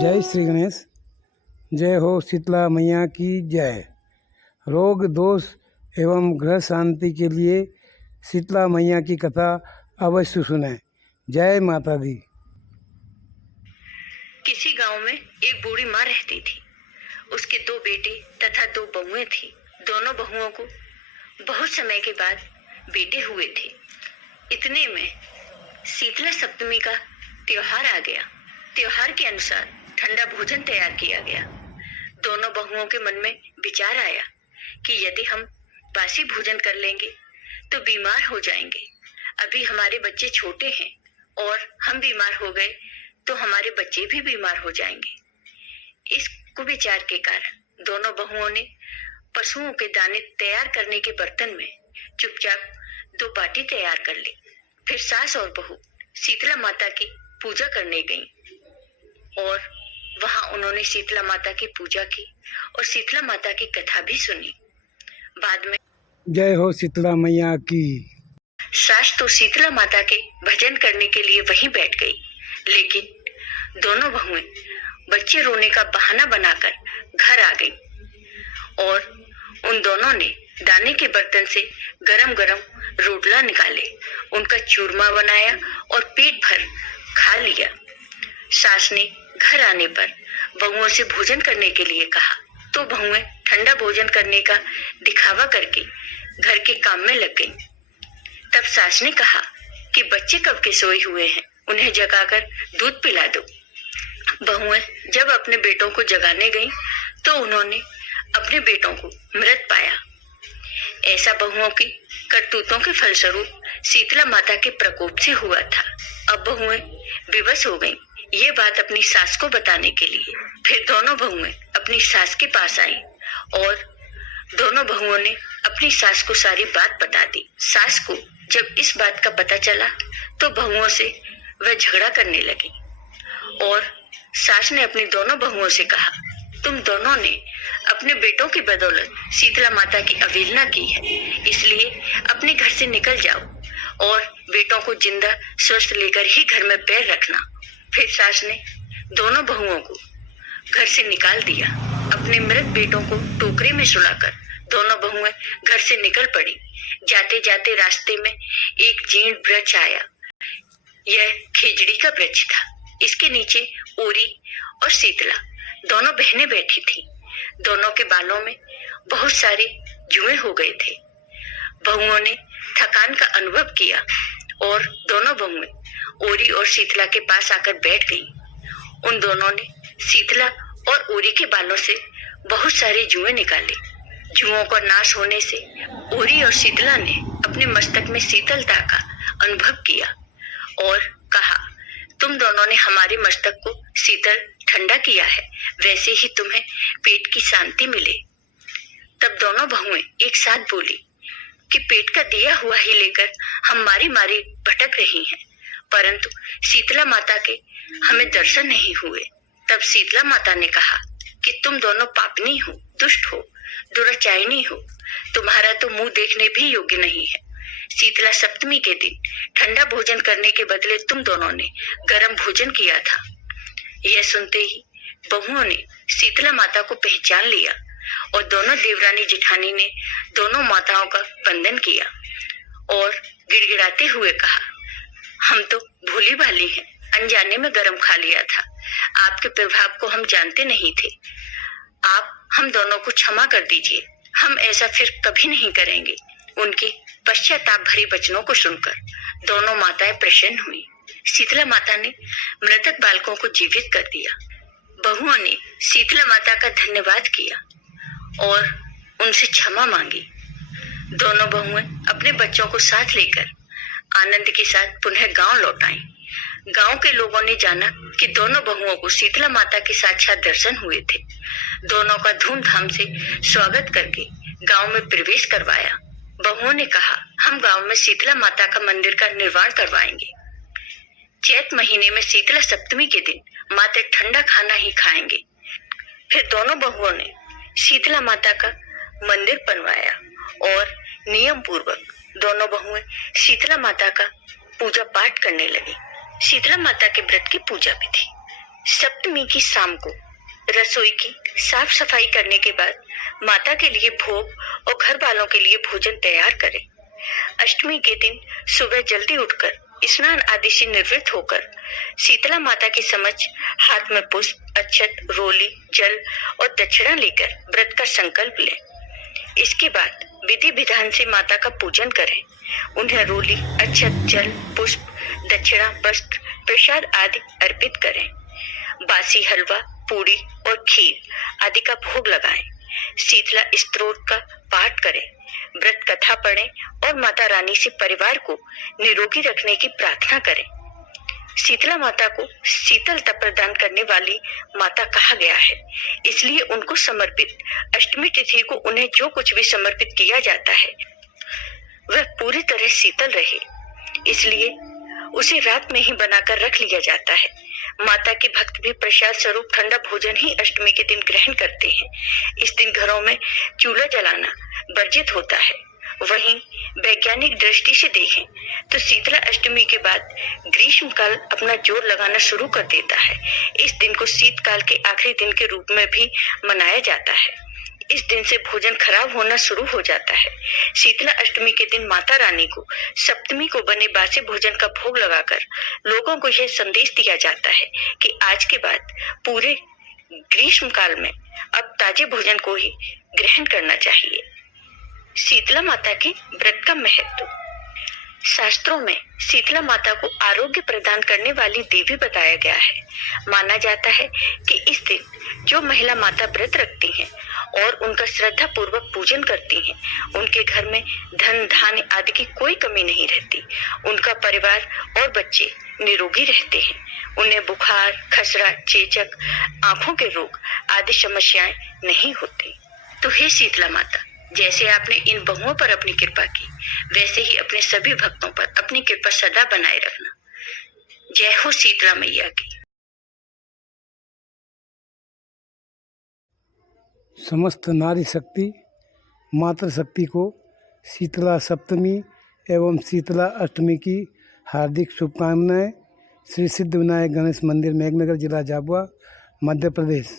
जय श्री गणेश। जय हो शीतला मैया की जय। रोग दोष एवं ग्रह शांति के लिए शीतला मैया की कथा अवश्य सुनें। जय माता दी। किसी गांव में एक बूढ़ी माँ रहती थी। उसके 2 बेटे तथा 2 बहुएं थी। दोनों बहुओं को बहुत समय के बाद बेटे हुए थे। इतने में शीतला सप्तमी का त्योहार आ गया। त्योहार के अनुसार ठंडा भोजन तैयार किया गया। दोनों बहुओं के मन में विचार आया कि यदि हम बासी भोजन कर लेंगे तो बीमार हो जाएंगे। अभी हमारे बच्चे छोटे हैं और हम बीमार हो गए तो हमारे बच्चे भी बीमार हो जाएंगे। इस कुविचार के कारण दोनों बहुओं ने पशुओं के दाने तैयार करने के बर्तन में चुपचाप 2 बाटी तैयार कर ली। फिर सास और बहू शीतला माता की पूजा करने गईं और वहां उन्होंने शीतला माता की पूजा की और शीतला माता की कथा भी सुनी। बाद में जय हो शीतला मैया की। सास तो शीतला माता के भजन करने के लिए वहीं बैठ गई, लेकिन दोनों बहुएं बच्चे रोने का बहाना बनाकर घर आ गईं और उन दोनों ने दाने के बर्तन से गरम गरम रोटला निकाले, उनका चूरमा बनाया और पेट भर खा लिया। सास ने घर आने पर बहुओं से भोजन करने के लिए कहा तो बहुएं ठंडा भोजन करने का दिखावा करके घर के काम में लग गईं। तब सास ने कहा कि बच्चे कब के सोए हुए हैं, उन्हें जगाकर दूध पिला दो। बहुएं जब अपने बेटों को जगाने गईं तो उन्होंने अपने बेटों को मृत पाया। ऐसा बहुओं की करतूतों के फलस्वरूप शीतला माता के प्रकोप से हुआ था। अब बहुएं विवश हो गईं ये बात अपनी सास को बताने के लिए। फिर दोनों बहुएं अपनी सास के पास आई और दोनों बहुओं ने अपनी सास को सारी बात बता दी। सास को जब इस बात का पता चला तो बहुओं से वह झगड़ा करने लगी और सास ने अपनी दोनों बहुओं से कहा, तुम दोनों ने अपने बेटों की बदौलत शीतला माता की अवहेलना की है, इसलिए अपने घर से निकल जाओ और बेटों को जिंदा स्वस्थ लेकर ही घर में पैर रखना। फिर सास ने दोनों बहुओं को घर से निकाल दिया। अपने मृत बेटों को टोकरी में सुलाकर दोनों बहुएं घर से निकल पड़ी। जाते जाते रास्ते में एक जीर्ण वृक्ष आया। यह खेजड़ी का वृक्ष था। इसके नीचे ओरी और शीतला दोनों बहनें बैठी थी। दोनों के बालों में बहुत सारे जुएं हो गए थे। बहुओं ने थकान का अनुभव किया और दोनों बहुएं ओरी और शीतला के पास आकर बैठ गईं। उन दोनों ने शीतला और ओरी के बालों से बहुत सारे जुएं निकाले। जुओं का नाश होने से ओरी और शीतला ने अपने मस्तक में शीतलता का अनुभव किया और कहा, तुम दोनों ने हमारे मस्तक को शीतल ठंडा किया है, वैसे ही तुम्हें पेट की शांति मिले। तब दोनों बहुएं एक साथ बोली कि पेट का दिया हुआ ही लेकर हम मारी मारी भटक रही हैं, परंतु शीतला माता के हमें दर्शन नहीं हुए। तब शीतला माता ने कहा कि तुम दोनों पापनी हो, दुष्ट हो, दुराचारिणी हो, तुम्हारा तो मुंह देखने भी योग्य नहीं है। शीतला सप्तमी के दिन ठंडा भोजन करने के बदले तुम दोनों ने गरम भोजन किया था। यह सुनते ही बहुओं ने शीतला माता को पहचान लिया और दोनों देवरानी जेठानी ने दोनों माताओं का वंदन किया और गिड़गिड़ाते हुए कहा, हम तो भोली भाली हैं, अनजाने में गरम खा लिया था। आपके प्रभाव को हम जानते नहीं थे। आप हम दोनों को क्षमा कर दीजिए, हम ऐसा फिर कभी नहीं करेंगे। उनके पश्चाताप भरे वचनों को सुनकर दोनों माताएं प्रसन्न हुई। शीतला माता ने मृतक बालकों को जीवित कर दिया। बहुओं ने शीतला माता का धन्यवाद किया और उनसे क्षमा मांगी। दोनों बहुएं अपने बच्चों को साथ लेकर आनंद के साथ पुनः गांव लौट आईं। गांव के लोगों ने जाना कि दोनों बहुओं को शीतला माता के साक्षात दर्शन हुए थे। दोनों का धूमधाम से स्वागत करके गांव में प्रवेश करवाया। बहुओं ने कहा, हम गांव में शीतला माता का मंदिर का निर्माण करवाएंगे। चैत महीने में शीतला सप्तमी के दिन मात्र ठंडा खाना ही खाएंगे। फिर दोनों बहुओं ने शीतला माता का मंदिर बनवाया और नियम पूर्वक दोनों बहुएं शीतला माता का पूजा पाठ करने लगी। शीतला माता के व्रत की पूजा भी थी। सप्तमी सप्तमी की शाम को रसोई की साफ सफाई करने के बाद माता के लिए भोग और घर वालों के लिए भोजन तैयार करें। अष्टमी के दिन सुबह जल्दी उठकर स्नान आदि से निवृत्त होकर शीतला माता के समक्ष हाथ में पुष्प, अक्षत, रोली, जल और दक्षिणा लेकर व्रत का संकल्प लें। इसके बाद विधि विधान से माता का पूजन करें। उन्हें रोली, अक्षत, जल, पुष्प, दक्षिणा, वस्त्र, प्रसाद आदि अर्पित करें। बासी हलवा, पूरी और खीर आदि का भोग लगाएं। शीतला स्तोत्र का पाठ करें, व्रत कथा पढ़ें और माता रानी से परिवार को निरोगी रखने की प्रार्थना करें। शीतला माता को शीतलता प्रदान करने वाली माता कहा गया है, इसलिए उनको समर्पित अष्टमी तिथि को उन्हें जो कुछ भी समर्पित किया जाता है वह पूरी तरह शीतल रहे, इसलिए उसे रात में ही बनाकर रख लिया जाता है। माता के भक्त भी प्रसाद स्वरूप ठंडा भोजन ही अष्टमी के दिन ग्रहण करते हैं। इस दिन घरों में चूल्हा जलाना वर्जित होता है। वहीं वैज्ञानिक दृष्टि से देखें तो शीतला अष्टमी के बाद ग्रीष्म काल अपना जोर लगाना शुरू कर देता है। इस दिन को शीतकाल के आखिरी दिन के रूप में भी मनाया जाता है। इस दिन से भोजन खराब होना शुरू हो जाता है। शीतला अष्टमी के दिन माता रानी को सप्तमी को बने बासी भोजन का भोग लगाकर लोगों को यह संदेश दिया जाता है कि आज के बाद पूरे ग्रीष्म काल में अब ताजे भोजन को ही ग्रहण करना चाहिए। शीतला माता के व्रत का महत्व। शास्त्रों में शीतला माता को आरोग्य प्रदान करने वाली देवी बताया गया है। माना जाता है कि इस दिन जो महिला माता व्रत रखती हैं और उनका श्रद्धा पूर्वक पूजन करती हैं, उनके घर में धन धान्य आदि की कोई कमी नहीं रहती। उनका परिवार और बच्चे निरोगी रहते हैं। उन्हें बुखार, खसरा, चेचक, आंखों के रोग आदि समस्याएं नहीं होती। तो हे शीतला माता, जैसे आपने इन बहुओं पर अपनी कृपा की, वैसे ही अपने सभी भक्तों पर अपनी कृपा सदा बनाए रखना। जय हो शीतला मैया की। समस्त नारी शक्ति मातृशक्ति को शीतला सप्तमी एवं शीतला अष्टमी की हार्दिक शुभकामनाएं। श्री सिद्धिविनायक गणेश मंदिर, मेघनगर, जिला झाबुआ, मध्य प्रदेश।